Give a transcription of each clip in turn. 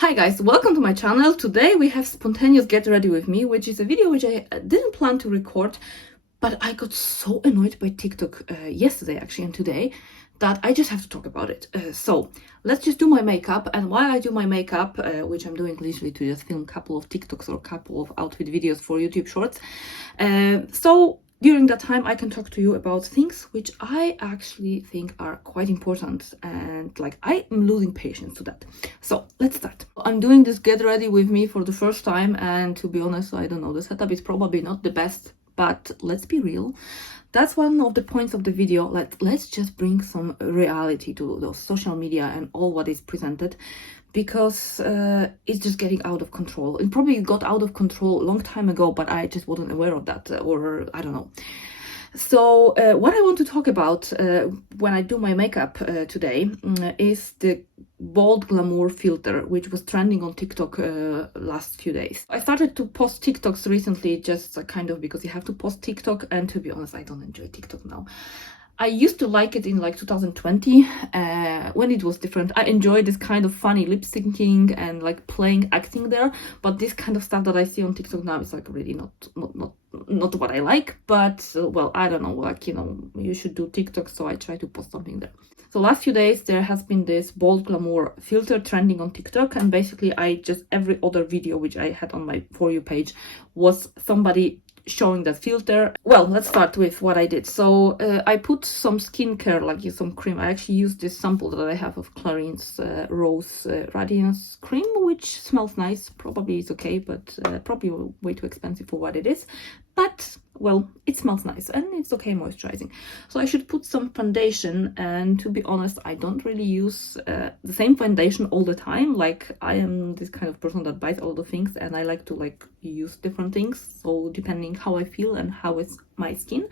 Hi guys, welcome to my channel. Today we have spontaneous get ready with me, which is a video which I didn't plan to record, but I got so annoyed by TikTok yesterday actually and today that I just have to talk about it. So let's just do my makeup, and while I do my makeup, which I'm doing literally to just film a couple of TikToks or a couple of outfit videos for YouTube Shorts, so during that time I can talk to you about things which I actually think are quite important, and like I am losing patience to that. So let's start. I'm doing this get ready with me for the first time, and to be honest, I don't know, the setup is probably not the best, but let's be real. That's one of the points of the video. Let's just bring some reality to those social media and all what is presented, because it's just getting out of control. It probably got out of control a long time ago, but I just wasn't aware of that, or I don't know. So what I want to talk about when I do my makeup today is the bold glamour filter, which was trending on TikTok last few days. I started to post TikToks recently, just kind of because you have to post TikTok, and to be honest, I don't enjoy TikTok now. I used to like it in like 2020 when it was different. I enjoyed this kind of funny lip syncing and like playing acting there, but this kind of stuff that I see on TikTok now is like really not what I like. But well, I don't know, like, you know, you should do TikTok, so I try to post something there. So last few days there has been this bold glamour filter trending on TikTok, and basically I just, every other video which I had on my For You page was somebody showing that filter. Well, let's start with what I did. So I put some skincare, like some cream. I actually used this sample that I have of Clarine's Rose Radiance cream, which smells nice. Probably is okay, but probably way too expensive for what it is. But well, it smells nice and it's okay moisturizing. So I should put some foundation, and to be honest, I don't really use the same foundation all the time. Like, I am this kind of person that buys all the things, and I like to like use different things, so depending how I feel and how is my skin.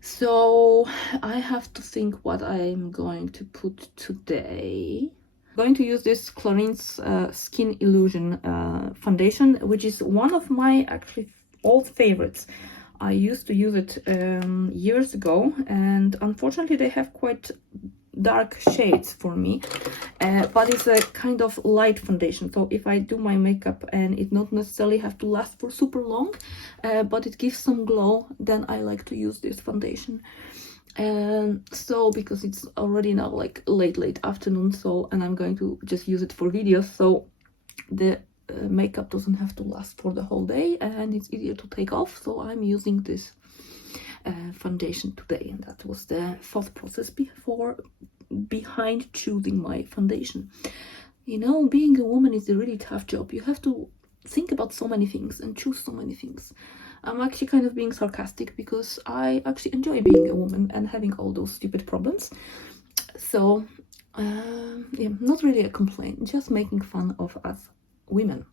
So I have to think what I'm going to put today. I'm going to use this Clarine's Skin Illusion foundation, which is one of my actually old favorites. I used to use it years ago, and unfortunately they have quite dark shades for me, but it's a kind of light foundation, so if I do my makeup and it not necessarily have to last for super long, but it gives some glow, then I like to use this foundation. And so because it's already now like late afternoon, so, and I'm going to just use it for videos, so the makeup doesn't have to last for the whole day and it's easier to take off, so I'm using this foundation today. And that was the thought process behind choosing my foundation. You know, being a woman is a really tough job. You have to think about so many things and choose so many things. I'm actually kind of being sarcastic because I actually enjoy being a woman and having all those stupid problems. So yeah, not really a complaint, just making fun of us women.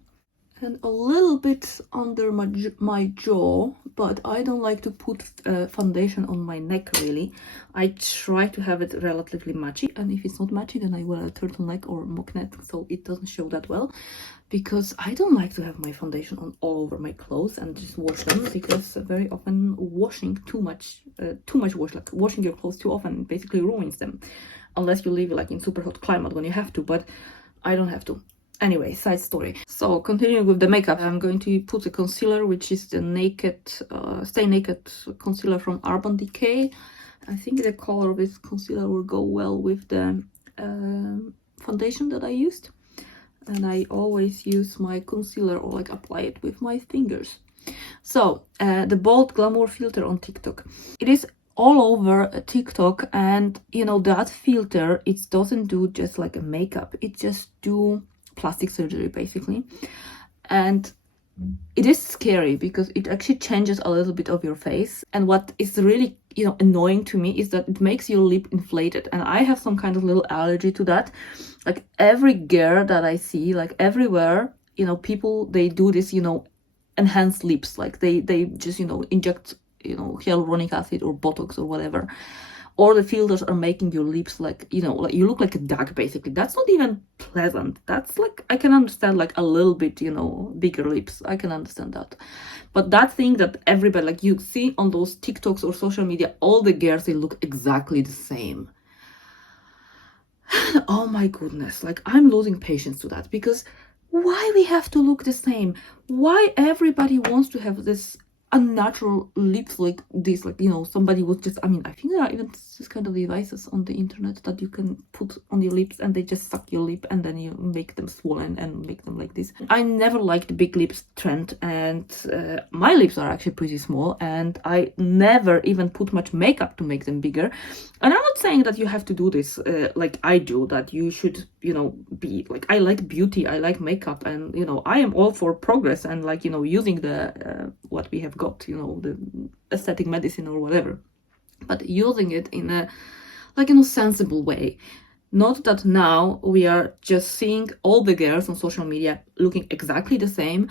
And a little bit under my jaw, but I don't like to put foundation on my neck really. I try to have it relatively matchy, and if it's not matchy, then I wear a turtleneck or mock neck so it doesn't show that well, because I don't like to have my foundation on all over my clothes and just wash them, because very often washing too much wash, like washing your clothes too often, basically ruins them, unless you live like in super hot climate when you have to, but I don't have to. Anyway, side story. So continuing with the makeup, I'm going to put a concealer, which is the Stay Naked concealer from Urban Decay. I think the color of this concealer will go well with the foundation that I used, and I always use my concealer or like apply it with my fingers. So the bold glamour filter on TikTok, it is all over TikTok, and you know that filter, it doesn't do just like a makeup, it just do plastic surgery basically. And it is scary because it actually changes a little bit of your face, and what is really, you know, annoying to me is that it makes your lip inflated, and I have some kind of little allergy to that. Like every girl that I see, like everywhere, you know, people, they do this, you know, enhanced lips, like they just, you know, inject, you know, hyaluronic acid or Botox or whatever, or the filters are making your lips like, you know, like you look like a duck basically. That's not even pleasant. That's like, I can understand like a little bit, you know, bigger lips, I can understand that, but that thing that everybody, like you see on those TikToks or social media, all the girls, they look exactly the same. Oh my goodness, like I'm losing patience to that, because why we have to look the same? Why everybody wants to have this unnatural lips like this? Like, you know, somebody was just, I mean, I think there are even this kind of devices on the internet that you can put on your lips and they just suck your lip and then you make them swollen and make them like this. I never liked the big lips trend, and my lips are actually pretty small, and I never even put much makeup to make them bigger. And I'm not saying that you have to do this like I do, that you should, you know, be like, I like beauty, I like makeup, and, you know, I am all for progress and, like, you know, using the what we have got, you know, the aesthetic medicine or whatever, but using it in a, like, in a sensible way. Not that now we are just seeing all the girls on social media looking exactly the same,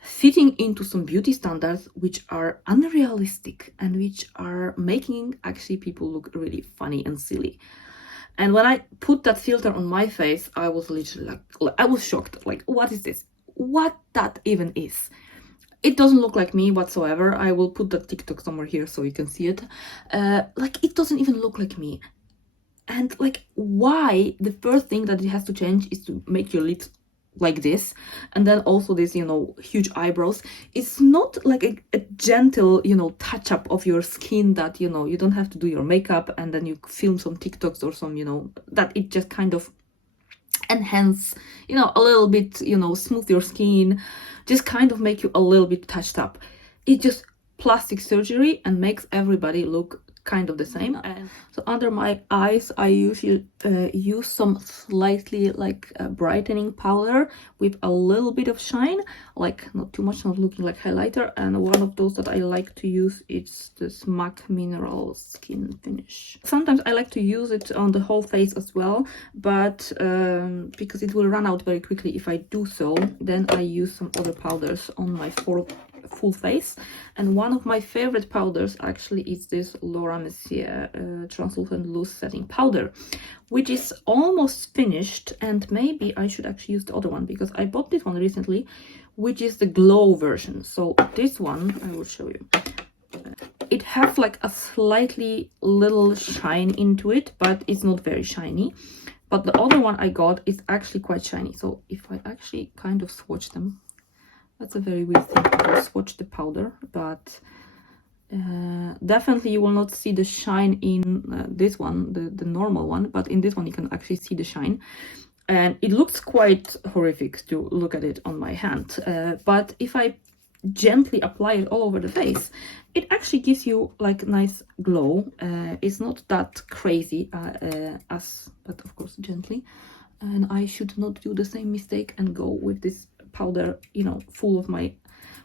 fitting into some beauty standards which are unrealistic and which are making actually people look really funny and silly. And when I put that filter on my face, I was literally like, I was shocked. Like, what is this? What that even is? It doesn't look like me whatsoever. I will put that TikTok somewhere here so you can see it. Like, it doesn't even look like me. And like, why the first thing that it has to change is to make your lips like this, and then also this, you know, huge eyebrows. It's not like a gentle, you know, touch up of your skin that, you know, you don't have to do your makeup and then you film some TikToks or some, you know, that it just kind of enhance, you know, a little bit, you know, smooth your skin, just kind of make you a little bit touched up. It just plastic surgery and makes everybody look kind of the same. And so under my eyes, I usually use some slightly like brightening powder with a little bit of shine, like not too much, not looking like highlighter. And one of those that I like to use is this MAC Mineral Skin Finish. Sometimes I like to use it on the whole face as well, but because it will run out very quickly if I do so, then I use some other powders on my full face. And one of my favorite powders actually is this Laura Mercier translucent loose setting powder, which is almost finished, and maybe I should actually use the other one because I bought this one recently, which is the glow version. So this one I will show you. It has like a slightly little shine into it, but it's not very shiny. But the other one I got is actually quite shiny. So if I actually kind of swatch them, that's a very weird thing to swatch the powder, but definitely you will not see the shine in this one, the normal one, but in this one you can actually see the shine. And it looks quite horrific to look at it on my hand. But if I gently apply it all over the face, it actually gives you like a nice glow. It's not that crazy but of course gently. And I should not do the same mistake and go with this powder, you know, full of my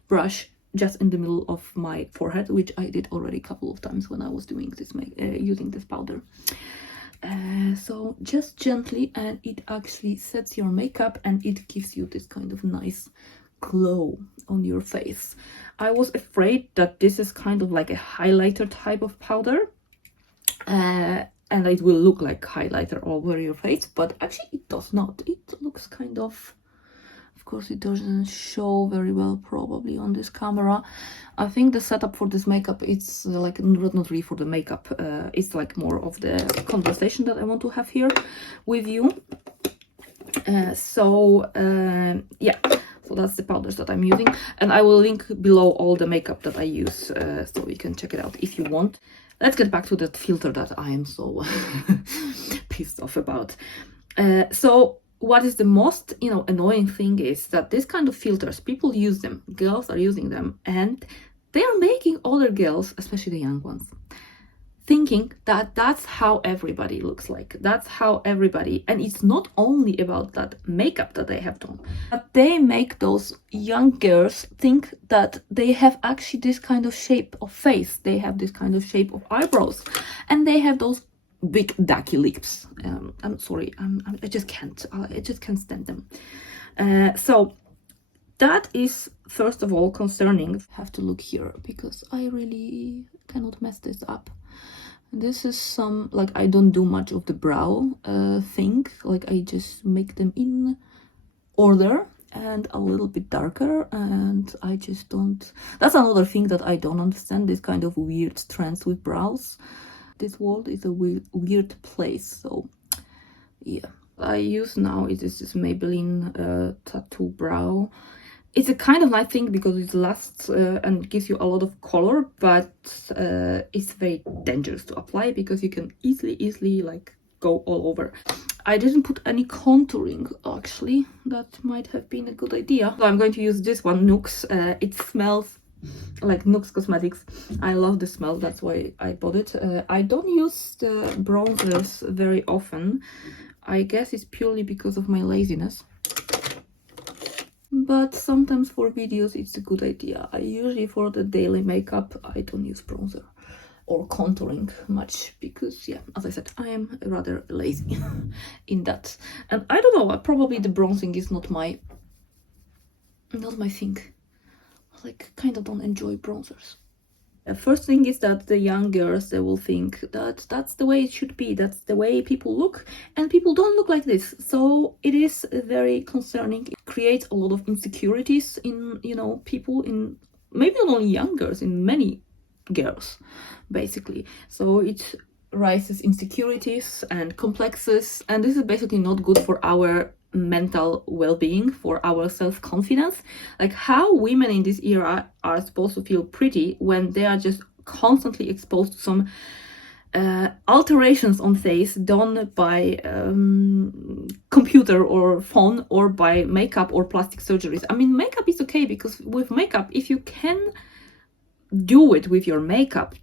brush just in the middle of my forehead, which I did already a couple of times when I was doing this, using this powder. So just gently, and it actually sets your makeup and it gives you this kind of nice glow on your face. I was afraid that this is kind of like a highlighter type of powder, and it will look like highlighter all over your face, but actually it does not. It looks kind of course it doesn't show very well probably on this camera. I think the setup for this makeup, it's like not really for the makeup, it's like more of the conversation that I want to have here with you. Yeah, so that's the powders that I'm using, and I will link below all the makeup that I use, so you can check it out if you want. Let's get back to that filter that I am so pissed off about. So what is the most, you know, annoying thing is that this kind of filters, people use them, girls are using them, and they are making other girls, especially the young ones, thinking that that's how everybody looks like. That's how everybody, and it's not only about that makeup that they have done, but they make those young girls think that they have actually this kind of shape of face, they have this kind of shape of eyebrows, and they have those big ducky lips. I'm sorry, I just can't stand them. So that is first of all concerning. I have to look here because I really cannot mess this up. This is some, like, I don't do much of the brow thing, like I just make them in order and a little bit darker, and I just don't, that's another thing that I don't understand, this kind of weird trends with brows. This world is a weird place, so Yeah, I use now is this Maybelline Tattoo Brow. It's a kind of nice thing because it lasts and gives you a lot of color, but it's very dangerous to apply because you can easily like go all over. I didn't put any contouring actually. That might have been a good idea. So I'm going to use this one, Nux. It smells like Nux Cosmetics. I love the smell, that's why I bought it. I don't use the bronzers very often. I guess it's purely because of my laziness. But sometimes for videos it's a good idea. I usually for the daily makeup I don't use bronzer or contouring much because, yeah, as I said, I am rather lazy in that. And I don't know, probably the bronzing is not my thing. Like, kind of don't enjoy bronzers. The first thing is that the young girls, they will think that that's the way it should be, that's the way people look, and people don't look like this. So it is very concerning. It creates a lot of insecurities in, you know, people, in maybe not only young girls, in many girls, basically. So it raises insecurities and complexes, and this is basically not good for our mental well-being, for our self-confidence. Like, how women in this era are supposed to feel pretty when they are just constantly exposed to some alterations on face done by computer or phone or by makeup or plastic surgeries. I mean, makeup is okay because with makeup, if you can do it with your makeup,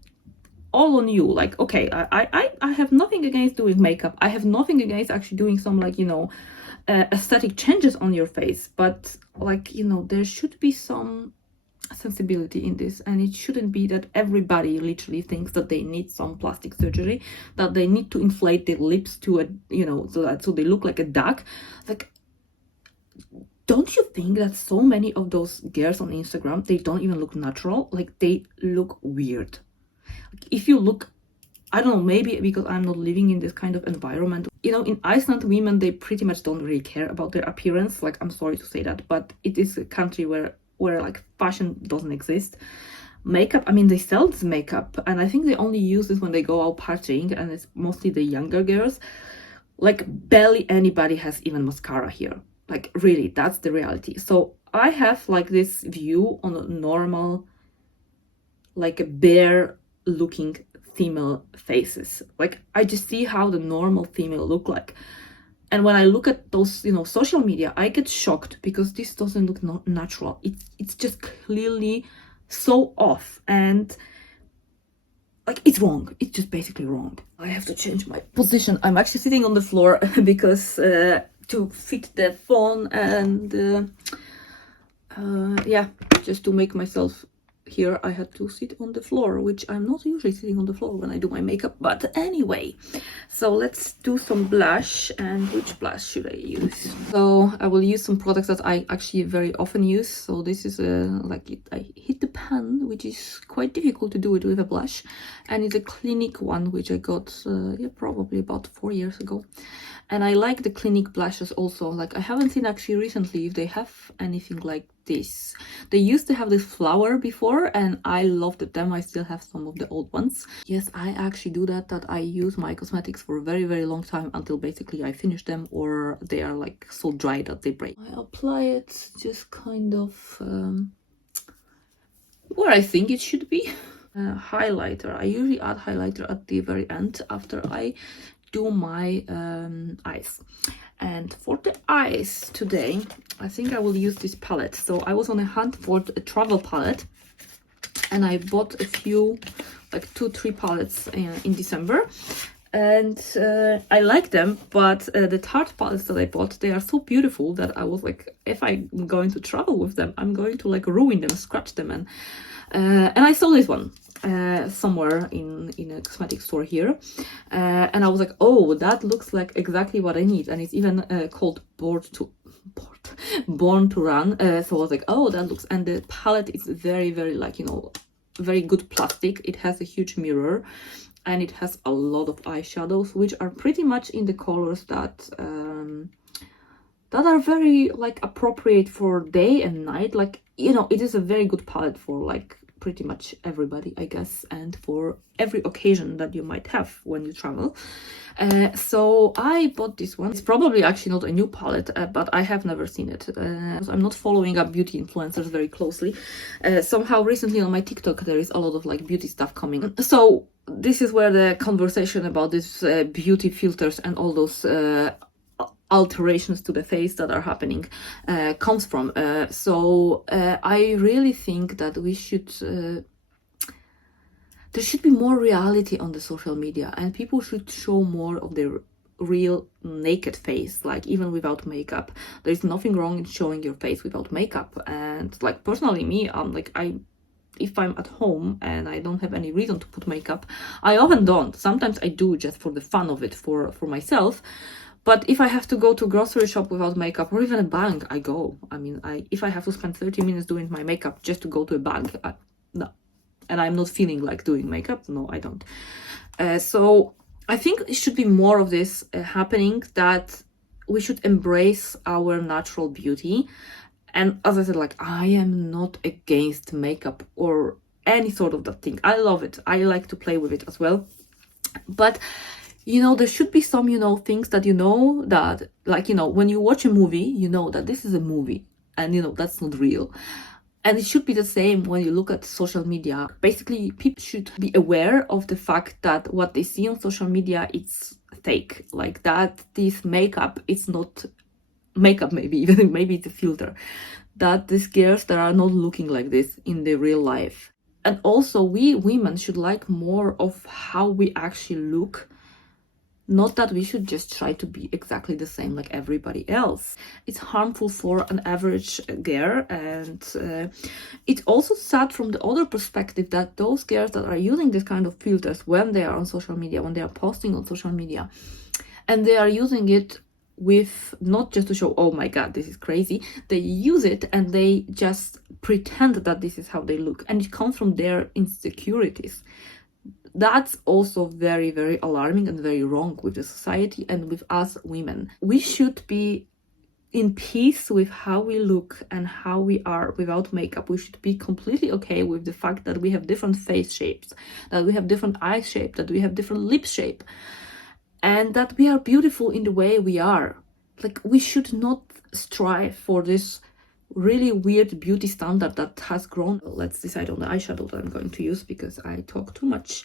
all on you, like, okay, I have nothing against doing makeup. I have nothing against actually doing some, like, you know, aesthetic changes on your face, but, like, you know, there should be some sensibility in this, and it shouldn't be that everybody literally thinks that they need some plastic surgery, that they need to inflate their lips to a, you know, so they look like a duck. Like, don't you think that so many of those girls on Instagram, they don't even look natural? Like, they look weird. If you look, I don't know, maybe because I'm not living in this kind of environment. You know, in Iceland, women, they pretty much don't really care about their appearance. Like, I'm sorry to say that, but it is a country where like fashion doesn't exist. Makeup, I mean, they sell this makeup, and I think they only use this when they go out partying, and it's mostly the younger girls. Like, barely anybody has even mascara here. Like, really, that's the reality. So I have like this view on a normal, like a bare looking female faces. Like, I just see how the normal female look like, and when I look at those, you know, social media, I get shocked because this doesn't look natural. It's just clearly so off, and like, it's wrong. It's just basically wrong. I have to change my position. I'm actually sitting on the floor because to fit the phone, and yeah, just to make myself here, I had to sit on the floor, which I'm not usually sitting on the floor when I do my makeup. But anyway, so let's do some blush. And which blush should I use? So I will use some products that I actually very often use. So this is I hit the pan, which is quite difficult to do it with a blush, and it's a Clinique one, which I got yeah, probably about 4 years ago. And I like the Clinique blushes also. Like, I haven't seen actually recently if they have anything like this. They used to have this flower before, and I loved them. I still have some of the old ones. Yes, I actually do that I use my cosmetics for a very long time until basically I finish them, or they are like so dry that they break. I apply it just kind of where I think it should be. Highlighter. I usually add highlighter at the very end after I do my eyes. And for the eyes today, I think I will use this palette. So I was on a hunt for a travel palette, and I bought a few, like 2-3 palettes in December, and I like them, but the Tarte palettes that I bought, they are so beautiful that I was like, if I'm going to travel with them, I'm going to like ruin them, scratch them. And I saw this one somewhere in a cosmetic store here, and I was like, oh, that looks like exactly what I need. And it's even called Born to Run. So I was like, oh, that looks, and the palette is very like, you know, very good plastic. It has a huge mirror, and it has a lot of eyeshadows, which are pretty much in the colors that are very like appropriate for day and night. Like, you know, it is a very good palette for like pretty much everybody, I guess, and for every occasion that you might have when you travel. So I bought this one. It's probably actually not a new palette, but I have never seen it. I'm not following up beauty influencers very closely. Somehow recently on my TikTok there is a lot of like beauty stuff coming. So this is where the conversation about this beauty filters and all those alterations to the face that are happening comes from. So I really think that we should there should be more reality on the social media, and people should show more of their real naked face, like even without makeup. There is nothing wrong in showing your face without makeup. And like personally me, if I'm at home and I don't have any reason to put makeup, I often don't. Sometimes I do just for the fun of it, for myself. But if I have to go to a grocery shop without makeup, or even a bank, I go. I mean, if I have to spend 30 minutes doing my makeup just to go to a bank, no. And I'm not feeling like doing makeup, no, I don't. So I think it should be more of this happening, that we should embrace our natural beauty. And as I said, like, I am not against makeup or any sort of that thing. I love it. I like to play with it as well. But you know, there should be some, you know, things that, you know, that, like, you know, when you watch a movie, you know that this is a movie and, you know, that's not real. And it should be the same when you look at social media. Basically, people should be aware of the fact that what they see on social media, it's fake. Like that, this makeup, it's not makeup, maybe, even maybe it's a filter. That these girls that are not looking like this in the real life. And also, we women should like more of how we actually look. Not that we should just try to be exactly the same like everybody else. It's harmful for an average girl, and it's also sad from the other perspective that those girls that are using this kind of filters when they are on social media, when they are posting on social media, and they are using it with not just to show, oh my god, this is crazy. They use it and they just pretend that this is how they look, and it comes from their insecurities. That's also very, very alarming and very wrong with the society and with us women. We should be in peace with how we look and how we are without makeup. We should be completely okay with the fact that we have different face shapes, that we have different eye shape, that we have different lip shape, and that we are beautiful in the way we are. Like, we should not strive for this really weird beauty standard that has grown. Let's decide on the eyeshadow that I'm going to use, because I talk too much.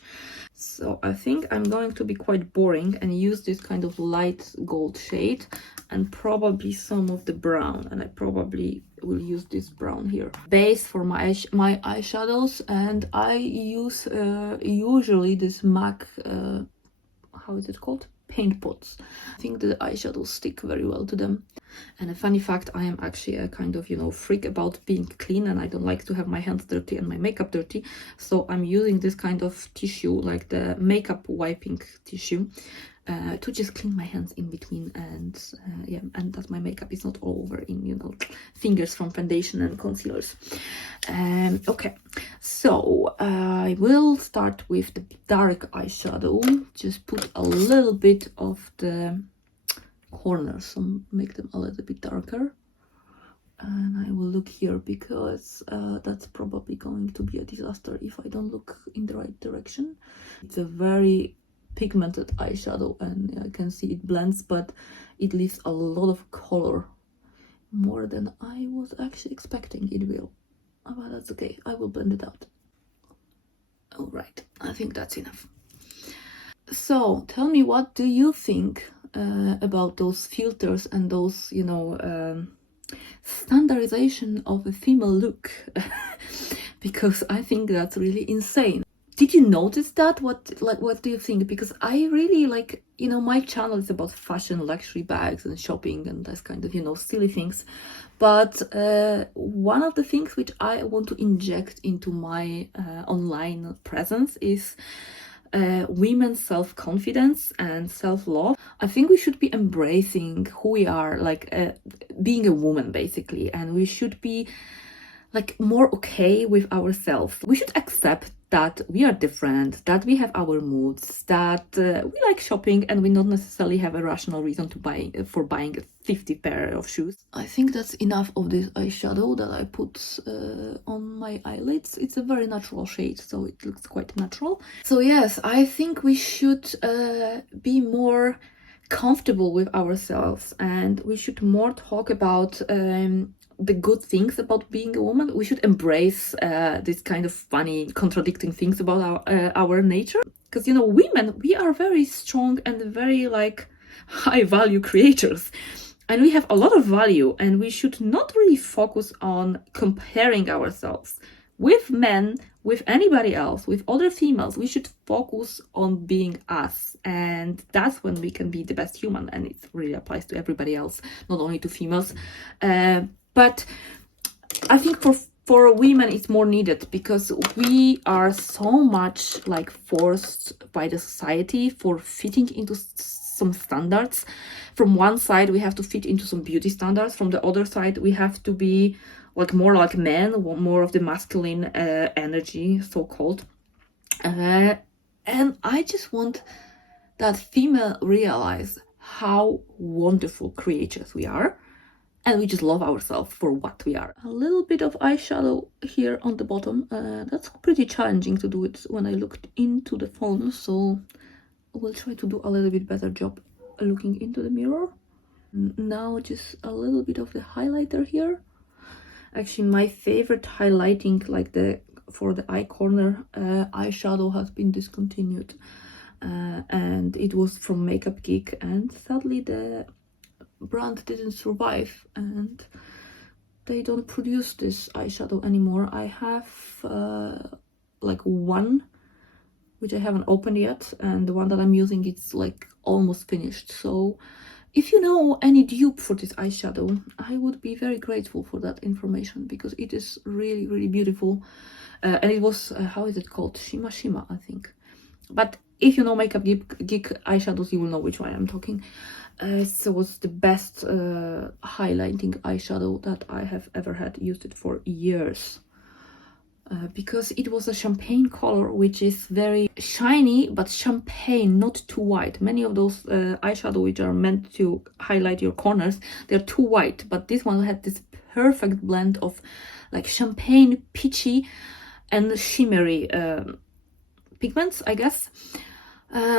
So I think I'm going to be quite boring and use this kind of light gold shade and probably some of the brown, and I probably will use this brown here. Base for my eyeshadows, and I use usually this MAC, how is it called? Paint pots. I think the eyeshadows stick very well to them. And a funny fact, I am actually a kind of, you know, freak about being clean, and I don't like to have my hands dirty and my makeup dirty. So I'm using this kind of tissue, like the makeup wiping tissue, to just clean my hands in between, and yeah, and that my makeup is not all over in, you know, fingers from foundation and concealers. Okay, so I will start with the dark eyeshadow. Just put a little bit of the corners, so make them a little bit darker. And I will look here, because that's probably going to be a disaster if I don't look in the right direction. It's a very pigmented eyeshadow, and I can see it blends, but it leaves a lot of color, more than I was actually expecting it will. But that's okay, I will blend it out. All right, I think that's enough. So tell me, what do you think about those filters and those, you know, standardization of a female look? Because I think that's really insane. Did you notice that? What do you think? Because I really like, you know, my channel is about fashion, luxury bags and shopping and this kind of, you know, silly things. But one of the things which I want to inject into my online presence is women's self-confidence and self-love. I think we should be embracing who we are, like being a woman basically, and we should be like more okay with ourselves. We should accept that we are different, that we have our moods, that we like shopping and we not necessarily have a rational reason to buying a 50 pair of shoes. I think that's enough of this eyeshadow that I put on my eyelids. It's a very natural shade, so it looks quite natural. So yes, I think we should be more comfortable with ourselves, and we should more talk about the good things about being a woman. We should embrace this kind of funny contradicting things about our nature, because you know, women, we are very strong and very like high value creators, and we have a lot of value, and we should not really focus on comparing ourselves with men, with anybody else, with other females. We should focus on being us, and that's when we can be the best human. And it really applies to everybody else, not only to females. But I think for women it's more needed, because we are so much like forced by the society for fitting into some standards. From one side we have to fit into some beauty standards, from the other side we have to be like more like men, more of the masculine energy, so-called. And I just want that female realize how wonderful creatures we are, and we just love ourselves for what we are. A little bit of eyeshadow here on the bottom. That's pretty challenging to do it when I looked into the phone, so we'll try to do a little bit better job looking into the mirror. Now just a little bit of the highlighter here. Actually, my favorite highlighting, like for the eye corner eyeshadow, has been discontinued, and it was from Makeup Geek, and sadly the brand didn't survive and they don't produce this eyeshadow anymore. I have like one which I haven't opened yet, and the one that I'm using, it's like almost finished. So if you know any dupe for this eyeshadow, I would be very grateful for that information, because it is really, really beautiful. And it was, how is it called? Shima Shima, I think. But if you know Makeup Geek eyeshadows, you will know which one I'm talking. So it's the best highlighting eyeshadow that I have ever had. Used it for years. Because it was a champagne color, which is very shiny, but champagne, not too white. Many of those eyeshadow which are meant to highlight your corners, they're too white, but this one had this perfect blend of like champagne, peachy, and shimmery pigments, I guess.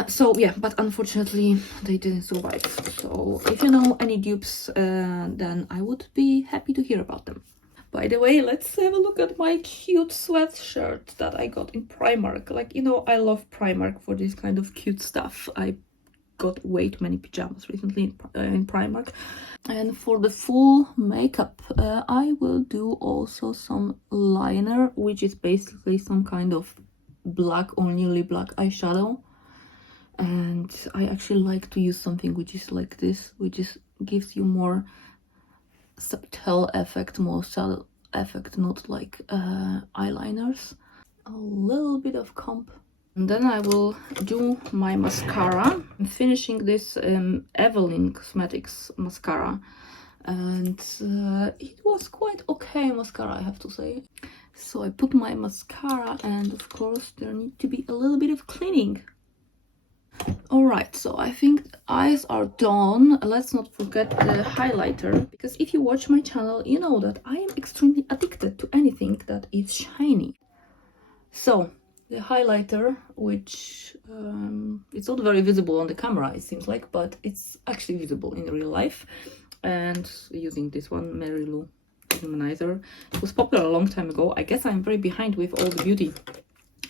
So yeah, but unfortunately they didn't survive. So if you know any dupes, then I would be happy to hear about them. By the way, let's have a look at my cute sweatshirt that I got in Primark. Like, you know, I love Primark for this kind of cute stuff. I got way too many pajamas recently in Primark. And for the full makeup, I will do also some liner, which is basically some kind of black or nearly black eyeshadow. And I actually like to use something which is like this, which is gives you more subtle effect, more subtle effect, not like eyeliners. A little bit of comp, and then I will do my mascara. I'm finishing this Evelyn Cosmetics mascara, and it was quite okay mascara, I have to say. So I put my mascara, and of course there need to be a little bit of cleaning. Alright, so I think eyes are done. Let's not forget the highlighter, because if you watch my channel, you know that I am extremely addicted to anything that is shiny. So the highlighter, which it's not very visible on the camera, it seems like, but it's actually visible in real life. And using this one, Mary Lou Luminizer. It was popular a long time ago. I guess I'm very behind with all the beauty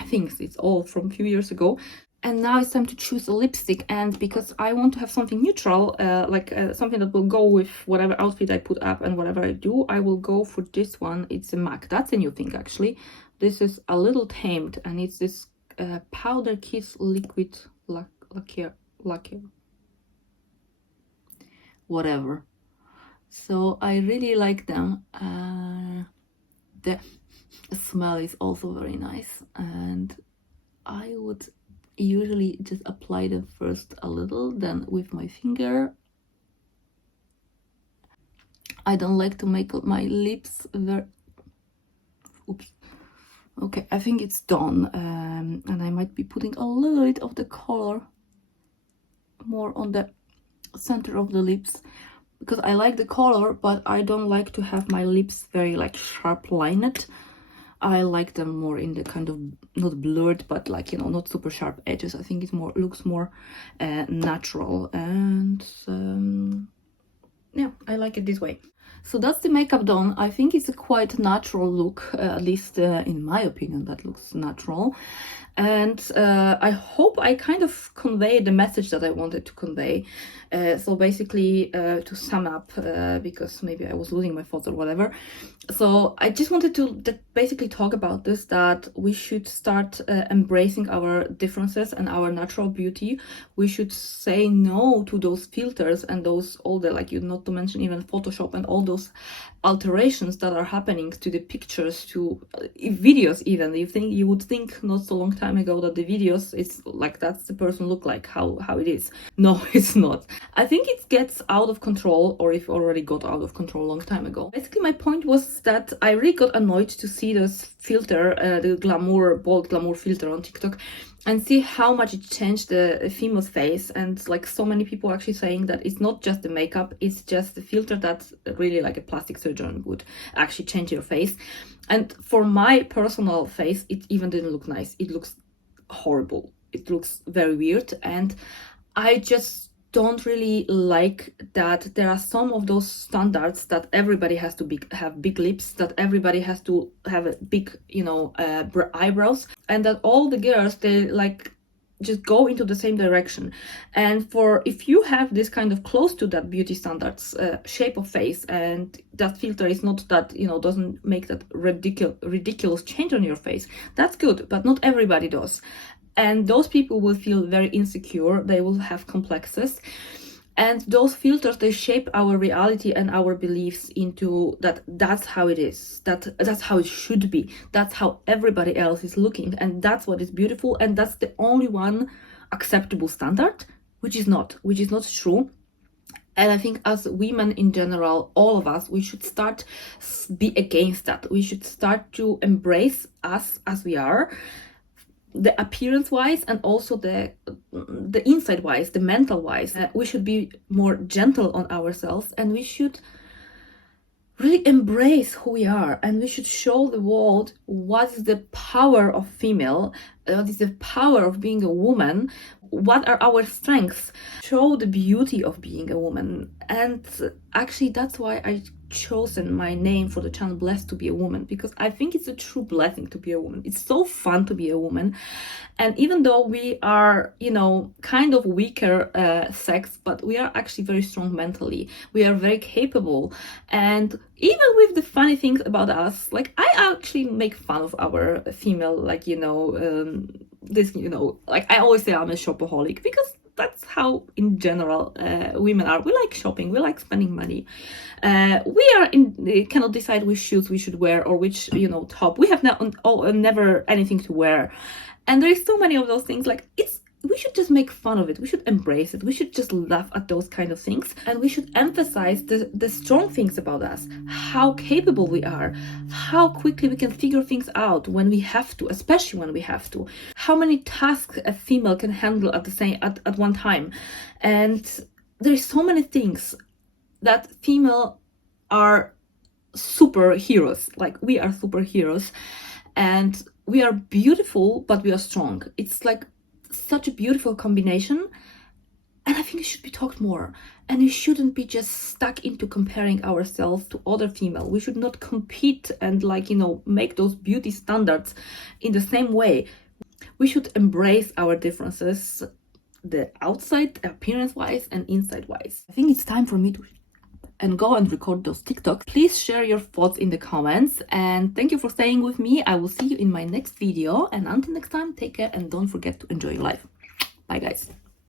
things. It's all from a few years ago. And now it's time to choose a lipstick, and because I want to have something neutral, something that will go with whatever outfit I put up and whatever I do, I will go for this one. It's a MAC. That's a new thing, actually. This is a little tamed, and it's this Powder Kiss Liquid Lacquer. Whatever. So I really like them. The smell is also very nice, and I would usually just apply them first a little, then with my finger. I don't like to make my lips very Okay, I think it's done, and I might be putting a little bit of the color more on the center of the lips, because I like the color, but I don't like to have my lips very like sharp lined. I like them more in the kind of not blurred, but like, you know, not super sharp edges. I think it looks more natural, and yeah, I like it this way. So that's the makeup done. I think it's a quite natural look, at least in my opinion, that looks natural. And I hope I kind of conveyed the message that I wanted to convey. So basically, to sum up, because maybe I was losing my thoughts or whatever. So I just wanted to basically talk about this, that we should start embracing our differences and our natural beauty. We should say no to those filters and those, all the, like, you not to mention even Photoshop and all those alterations that are happening to the pictures, to videos even. You would think not so long time ago that the videos, it's like that's the person look like how it is. No, it's not. I think it gets out of control, or if already got out of control a long time ago. Basically, my point was that I really got annoyed to see this filter, the glamour, bold glamour filter on TikTok, and see how much it changed the female's face. And like so many people actually saying that it's not just the makeup, it's just the filter that's really like a plastic surgeon would actually change your face. And for my personal face, it even didn't look nice. It looks horrible. It looks very weird. And I just don't really like that there are some of those standards that everybody has to have big lips, that everybody has to have a big, you know, eyebrows, and that all the girls, they like just go into the same direction. And for if you have this kind of close to that beauty standards shape of face, and that filter is not that, you know, doesn't make that ridiculous change on your face, that's good, but not everybody does. And those people will feel very insecure, they will have complexes, and those filters, they shape our reality and our beliefs into that's how it is, that's how it should be, that's how everybody else is looking, and that's what is beautiful, and that's the only one acceptable standard, which is not true. And I think as women in general, all of us, we should start be against that. We should start to embrace us as we are, the appearance wise, and also the inside wise, the mental wise. We should be more gentle on ourselves, and we should really embrace who we are, and we should show the world what is the power of female, what is the power of being a woman, what are our strengths, show the beauty of being a woman. And actually that's why I chosen my name for the channel, Blessed to be a Woman, because I think it's a true blessing to be a woman. It's so fun to be a woman. And even though we are, you know, kind of weaker sex, but we are actually very strong mentally. We are very capable. And even with the funny things about us, like I actually make fun of our female, like, you know, this, you know, like I always say I'm a shopaholic, because that's how in general women are. We like shopping, we like spending money. We cannot decide which shoes we should wear or which, you know, top. We have never anything to wear. And there is so many of those things, like we should just make fun of it. We should embrace it. We should just laugh at those kind of things. And we should emphasize the strong things about us, how capable we are, how quickly we can figure things out when we have to, especially when we have to, how many tasks a female can handle at one time. And there's so many things that female are superheroes. Like we are superheroes, and we are beautiful, but we are strong. It's like such a beautiful combination, and I think it should be talked more. And we shouldn't be just stuck into comparing ourselves to other female. We should not compete and, like, you know, make those beauty standards in the same way. We should embrace our differences, the outside appearance wise and inside wise. I think it's time for me to and go and record those TikToks. Please share your thoughts in the comments, and thank you for staying with me. I will see you in my next video, and until next time, take care and don't forget to enjoy your life. Bye guys.